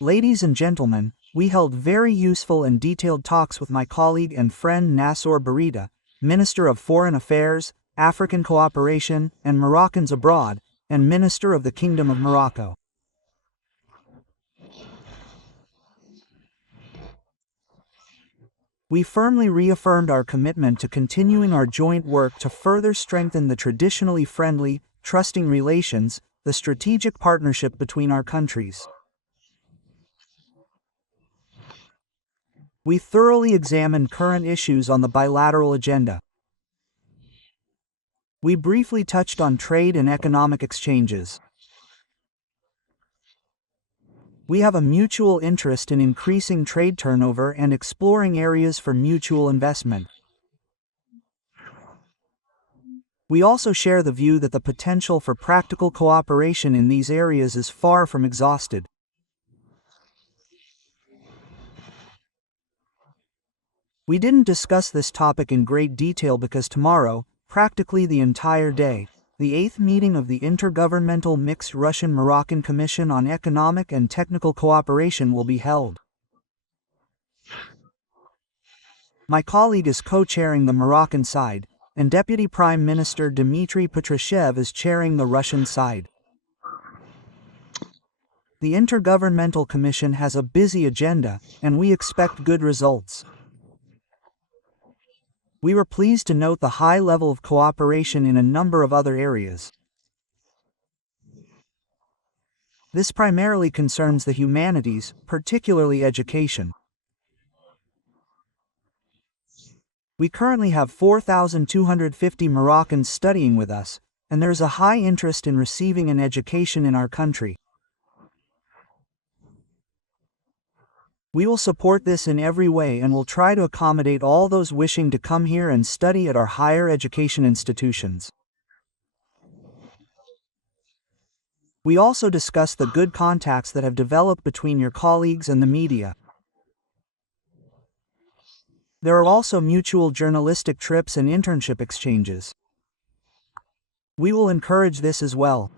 Ladies and gentlemen, we held very useful and detailed talks with my colleague and friend Nassour Bourita, Minister of Foreign Affairs, African Cooperation, and Moroccans Abroad, and Minister of the Kingdom of Morocco. We firmly reaffirmed our commitment to continuing our joint work to further strengthen the traditionally friendly, trusting relations, the strategic partnership between our countries. We thoroughly examined current issues on the bilateral agenda. We briefly touched on trade and economic exchanges. We have a mutual interest in increasing trade turnover and exploring areas for mutual investment. We also share the view that the potential for practical cooperation in these areas is far from exhausted. We didn't discuss this topic in great detail because tomorrow, practically the entire day, the 8th meeting of the Intergovernmental Mixed Russian-Moroccan Commission on Economic and Technical Cooperation will be held. My colleague is co-chairing the Moroccan side, and Deputy Prime Minister Dmitry Patrushev is chairing the Russian side. The Intergovernmental Commission has a busy agenda, and we expect good results. We were pleased to note the high level of cooperation in a number of other areas. This primarily concerns the humanities, particularly education. We currently have 4,250 Moroccans studying with us, and there is a high interest in receiving an education in our country. We will support this in every way and will try to accommodate all those wishing to come here and study at our higher education institutions. We also discussed the good contacts that have developed between your colleagues and the media. There are also mutual journalistic trips and internship exchanges. We will encourage this as well.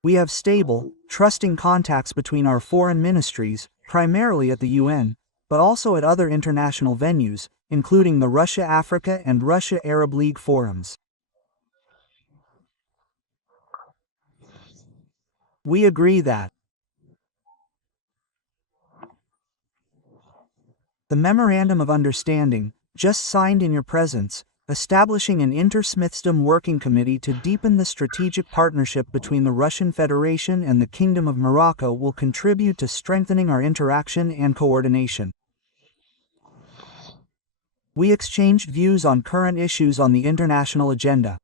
We have stable, trusting contacts between our foreign ministries, primarily at the UN, but also at other international venues, including the Russia-Africa and Russia-Arab League forums. We agree that the Memorandum of Understanding, just signed in your presence, establishing an Inter-Smithsdom Working Committee to deepen the strategic partnership between the Russian Federation and the Kingdom of Morocco will contribute to strengthening our interaction and coordination. We exchanged views on current issues on the international agenda.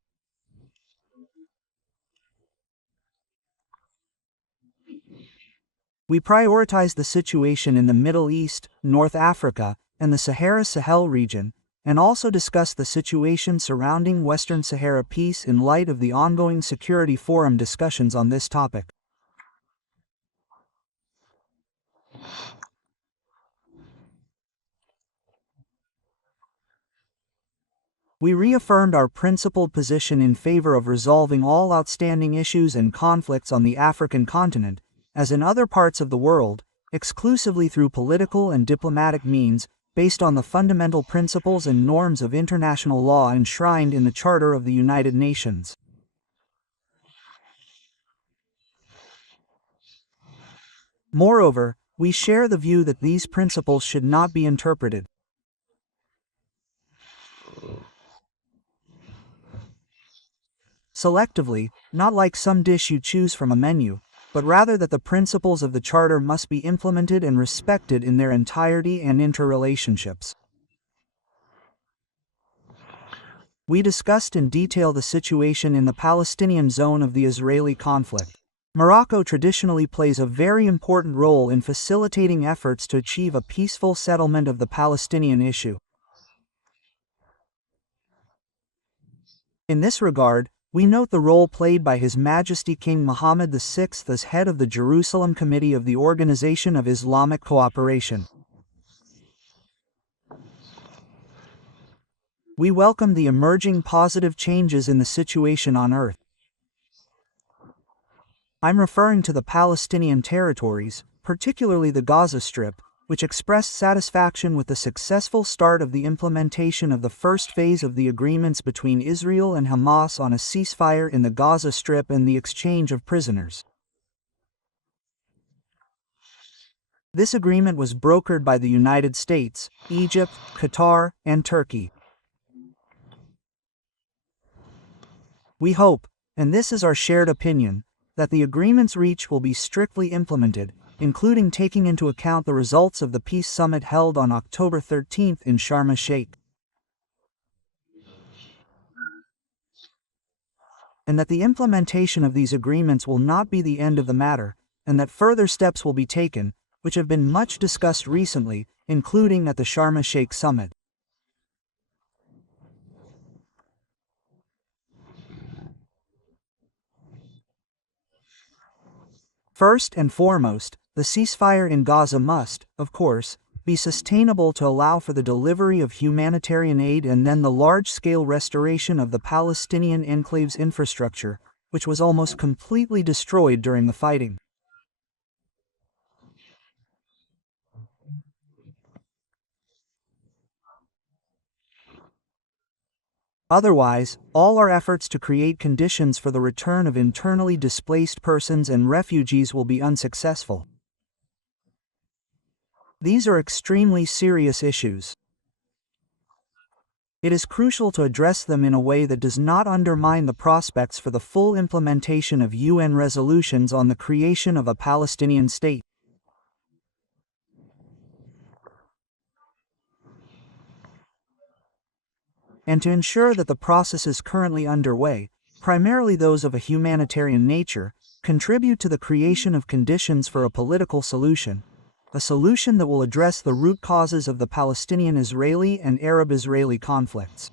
We prioritized the situation in the Middle East, North Africa, and the Sahara-Sahel region, and also discussed the situation surrounding Western Sahara peace in light of the ongoing Security Forum discussions on this topic. We reaffirmed our principled position in favor of resolving all outstanding issues and conflicts on the African continent, as in other parts of the world, exclusively through political and diplomatic means, based on the fundamental principles and norms of international law enshrined in the Charter of the United Nations. Moreover, we share the view that these principles should not be interpreted selectively, not like some dish you choose from a menu, but rather that the principles of the Charter must be implemented and respected in their entirety and interrelationships. We discussed in detail the situation in the Palestinian zone of the Israeli conflict. Morocco traditionally plays a very important role in facilitating efforts to achieve a peaceful settlement of the Palestinian issue. In this regard, we note the role played by His Majesty King Mohammed VI as head of the Jerusalem Committee of the Organization of Islamic Cooperation. We welcome the emerging positive changes in the situation on earth. I'm referring to the Palestinian territories, particularly the Gaza Strip, which expressed satisfaction with the successful start of the implementation of the first phase of the agreements between Israel and Hamas on a ceasefire in the Gaza Strip and the exchange of prisoners. This agreement was brokered by the United States, Egypt, Qatar, and Turkey. We hope, and this is our shared opinion, that the agreements reached will be strictly implemented, including taking into account the results of the peace summit held on October 13 in Sharm el-Sheikh. And that the implementation of these agreements will not be the end of the matter, and that further steps will be taken, which have been much discussed recently, including at the Sharm el-Sheikh summit. First and foremost, the ceasefire in Gaza must, of course, be sustainable to allow for the delivery of humanitarian aid and then the large-scale restoration of the Palestinian enclave's infrastructure, which was almost completely destroyed during the fighting. Otherwise, all our efforts to create conditions for the return of internally displaced persons and refugees will be unsuccessful. These are extremely serious issues. It is crucial to address them in a way that does not undermine the prospects for the full implementation of UN resolutions on the creation of a Palestinian state. And to ensure that the processes currently underway, primarily those of a humanitarian nature, contribute to the creation of conditions for a political solution, a solution that will address the root causes of the Palestinian-Israeli and Arab-Israeli conflicts.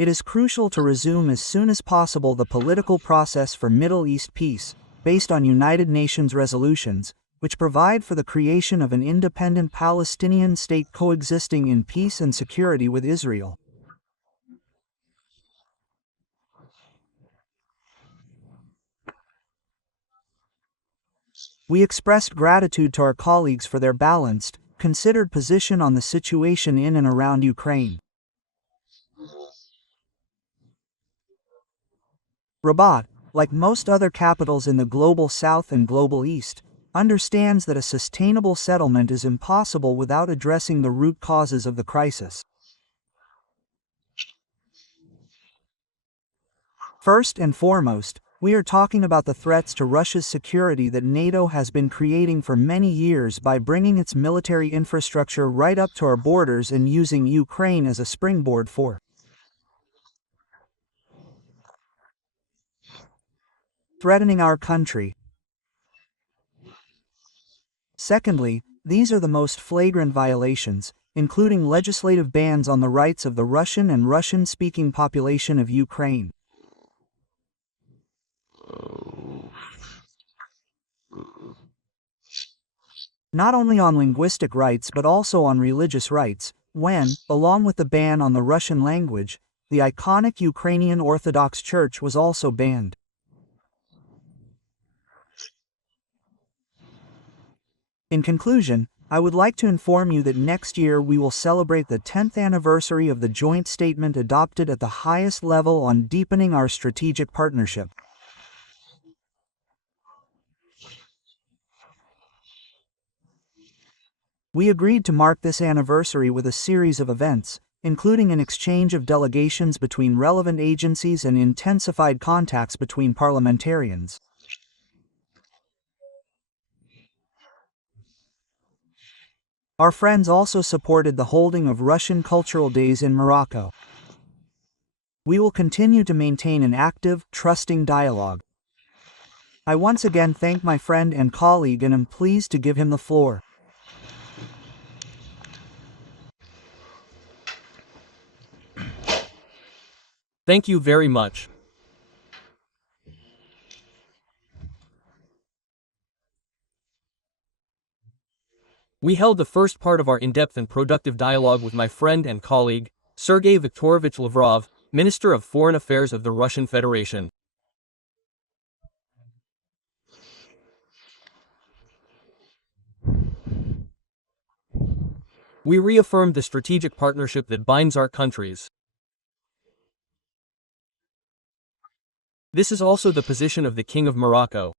It is crucial to resume as soon as possible the political process for Middle East peace, based on United Nations resolutions, which provide for the creation of an independent Palestinian state coexisting in peace and security with Israel. We expressed gratitude to our colleagues for their balanced, considered position on the situation in and around Ukraine. Rabat, like most other capitals in the Global South and Global East, understands that a sustainable settlement is impossible without addressing the root causes of the crisis. First and foremost, we are talking about the threats to Russia's security that NATO has been creating for many years by bringing its military infrastructure right up to our borders and using Ukraine as a springboard for threatening our country. Secondly, these are the most flagrant violations, including legislative bans on the rights of the Russian and Russian-speaking population of Ukraine. Not only on linguistic rights but also on religious rights, when, along with the ban on the Russian language, the iconic Ukrainian Orthodox Church was also banned. In conclusion, I would like to inform you that next year we will celebrate the 10th anniversary of the joint statement adopted at the highest level on deepening our strategic partnership. We agreed to mark this anniversary with a series of events, including an exchange of delegations between relevant agencies and intensified contacts between parliamentarians. Our friends also supported the holding of Russian Cultural Days in Morocco. We will continue to maintain an active, trusting dialogue. I once again thank my friend and colleague and am pleased to give him the floor. Thank you very much. We held the first part of our in-depth and productive dialogue with my friend and colleague, Sergei Viktorovich Lavrov, Minister of Foreign Affairs of the Russian Federation. We reaffirmed the strategic partnership that binds our countries. This is also the position of the King of Morocco.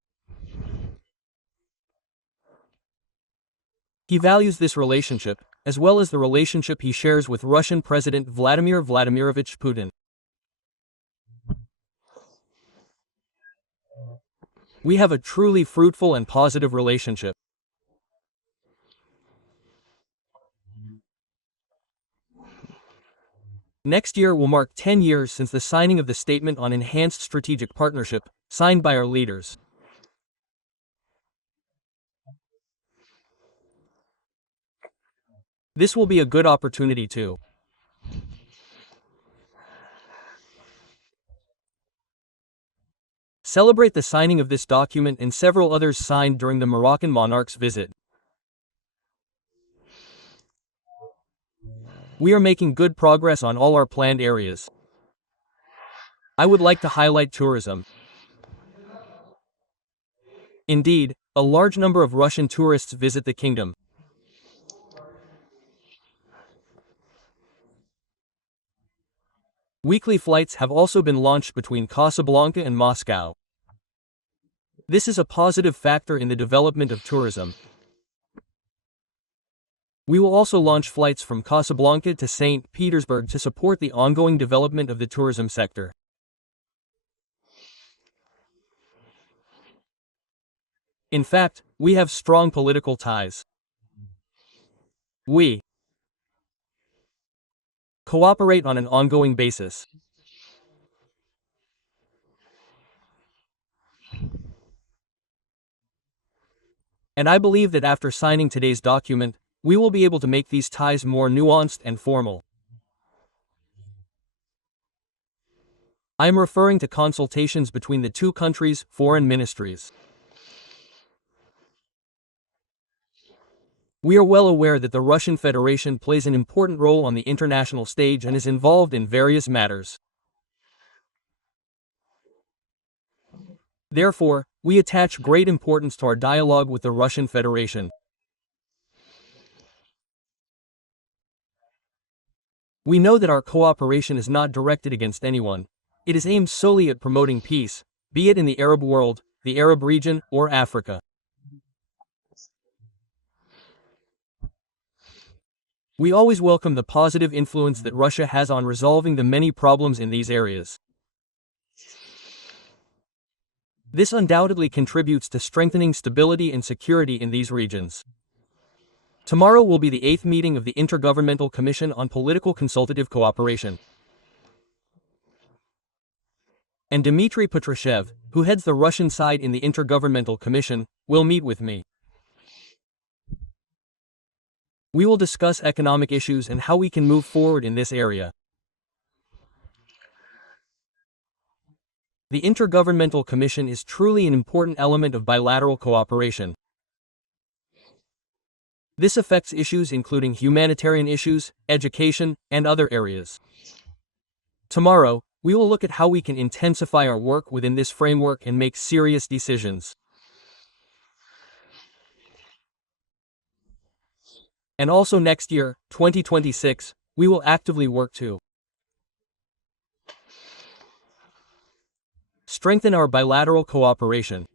He values this relationship, as well as the relationship he shares with Russian President Vladimir Vladimirovich Putin. We have a truly fruitful and positive relationship. Next year will mark 10 years since the signing of the Statement on Enhanced Strategic Partnership, signed by our leaders. This will be a good opportunity to celebrate the signing of this document and several others signed during the Moroccan monarch's visit. We are making good progress on all our planned areas. I would like to highlight tourism. Indeed, a large number of Russian tourists visit the kingdom. Weekly flights have also been launched between Casablanca and Moscow. This is a positive factor in the development of tourism. We will also launch flights from Casablanca to St. Petersburg to support the ongoing development of the tourism sector. In fact, we have strong political ties. We cooperate on an ongoing basis. And I believe that after signing today's document, we will be able to make these ties more nuanced and formal. I am referring to consultations between the two countries' foreign ministries. We are well aware that the Russian Federation plays an important role on the international stage and is involved in various matters. Therefore, we attach great importance to our dialogue with the Russian Federation. We know that our cooperation is not directed against anyone. It is aimed solely at promoting peace, be it in the Arab world, the Arab region, or Africa. We always welcome the positive influence that Russia has on resolving the many problems in these areas. This undoubtedly contributes to strengthening stability and security in these regions. Tomorrow will be the 8th meeting of the Intergovernmental Commission on Political Consultative Cooperation. And Dmitry Patrushev, who heads the Russian side in the Intergovernmental Commission, will meet with me. We will discuss economic issues and how we can move forward in this area. The Intergovernmental Commission is truly an important element of bilateral cooperation. This affects issues including humanitarian issues, education, and other areas. Tomorrow, we will look at how we can intensify our work within this framework and make serious decisions. And also next year, 2026, we will actively work to strengthen our bilateral cooperation.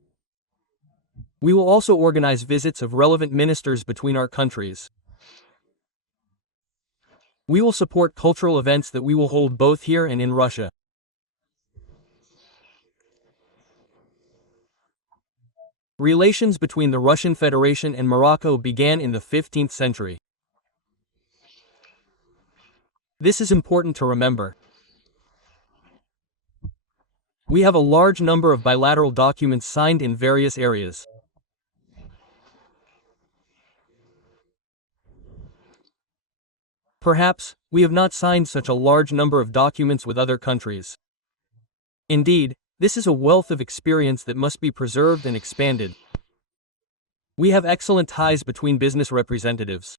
We will also organize visits of relevant ministers between our countries. We will support cultural events that we will hold both here and in Russia. Relations between the Russian Federation and Morocco began in the 15th century. This is important to remember. We have a large number of bilateral documents signed in various areas. Perhaps, we have not signed such a large number of documents with other countries. Indeed, this is a wealth of experience that must be preserved and expanded. We have excellent ties between business representatives.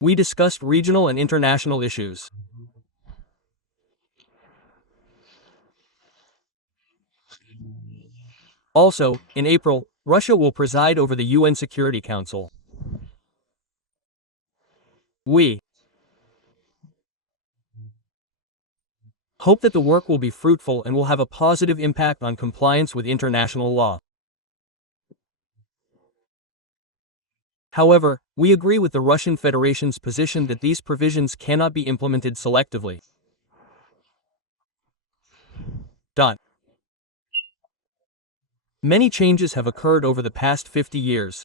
We discussed regional and international issues. Also, in April, Russia will preside over the UN Security Council. We hope that the work will be fruitful and will have a positive impact on compliance with international law. However, we agree with the Russian Federation's position that these provisions cannot be implemented selectively. Many changes have occurred over the past 50 years.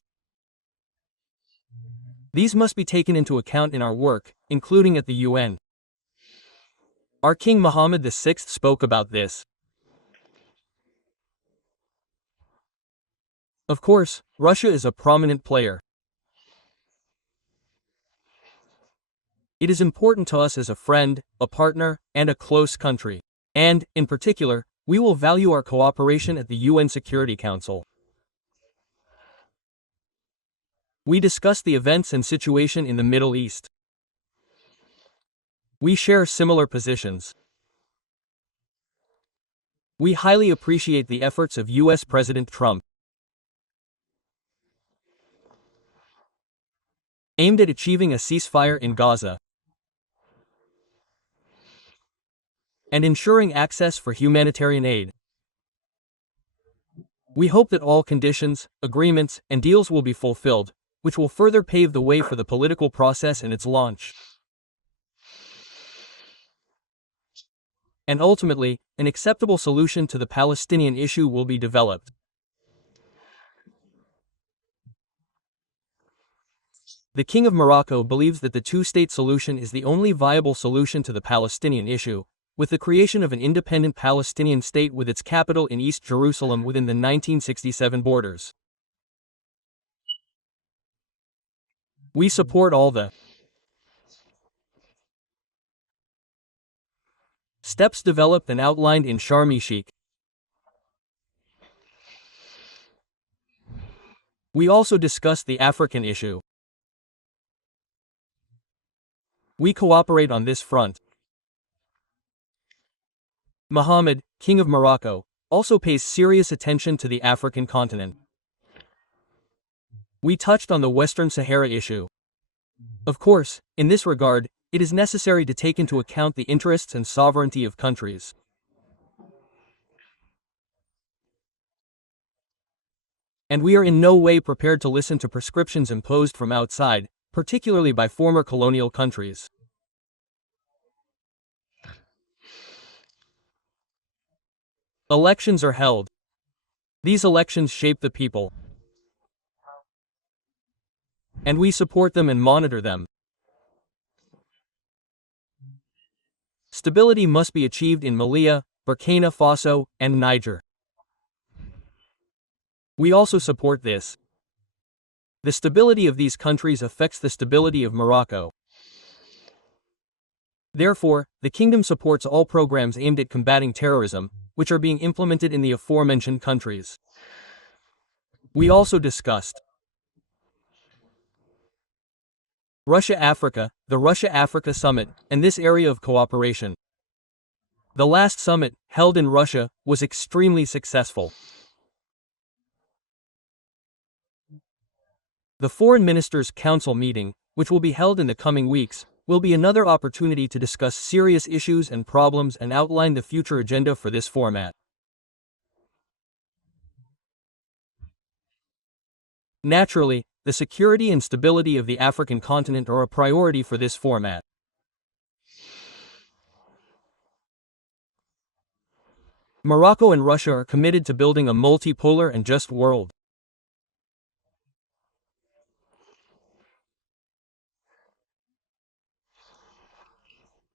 These must be taken into account in our work, including at the UN. Our King Mohammed VI spoke about this. Of course, Russia is a prominent player. It is important to us as a friend, a partner, and a close country. And, in particular, we will value our cooperation at the UN Security Council. We discussed the events and situation in the Middle East. We share similar positions. We highly appreciate the efforts of US President Trump aimed at achieving a ceasefire in Gaza and ensuring access for humanitarian aid. We hope that all conditions, agreements, and deals will be fulfilled, which will further pave the way for the political process and its launch. And ultimately, an acceptable solution to the Palestinian issue will be developed. The King of Morocco believes that the two-state solution is the only viable solution to the Palestinian issue, with the creation of an independent Palestinian state with its capital in East Jerusalem within the 1967 borders. We support all the steps developed and outlined in Sharm el-Sheikh. We also discussed the African issue. We cooperate on this front. Mohammed, King of Morocco, also pays serious attention to the African continent. We touched on the Western Sahara issue. Of course, in this regard, it is necessary to take into account the interests and sovereignty of countries. And we are in no way prepared to listen to prescriptions imposed from outside, particularly by former colonial countries. Elections are held. These elections shape the people. And we support them and monitor them. Stability must be achieved in Mali, Burkina Faso, and Niger. We also support this. The stability of these countries affects the stability of Morocco. Therefore, the Kingdom supports all programs aimed at combating terrorism, which are being implemented in the aforementioned countries. We also discussed Russia-Africa, the Russia-Africa Summit, and this area of cooperation. The last summit, held in Russia, was extremely successful. The Foreign Ministers' Council meeting, which will be held in the coming weeks, will be another opportunity to discuss serious issues and problems and outline the future agenda for this format. Naturally, the security and stability of the African continent are a priority for this format. Morocco and Russia are committed to building a multipolar and just world.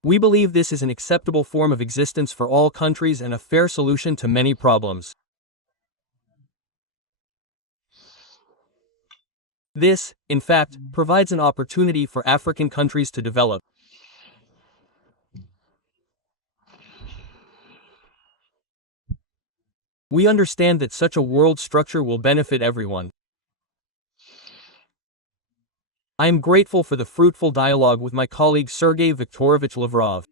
We believe this is an acceptable form of existence for all countries and a fair solution to many problems. This, in fact, provides an opportunity for African countries to develop. We understand that such a world structure will benefit everyone. I am grateful for the fruitful dialogue with my colleague Sergei Viktorovich Lavrov.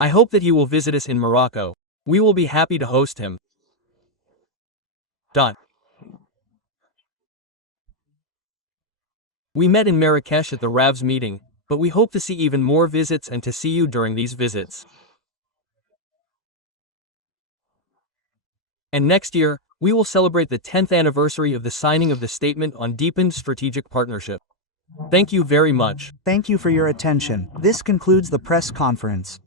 I hope that he will visit us in Morocco. We will be happy to host him. We met in Marrakesh at the RAV's meeting, but we hope to see even more visits and to see you during these visits. And next year, we will celebrate the 10th anniversary of the signing of the Statement on Deepened Strategic Partnership. Thank you very much. Thank you for your attention. This concludes the press conference.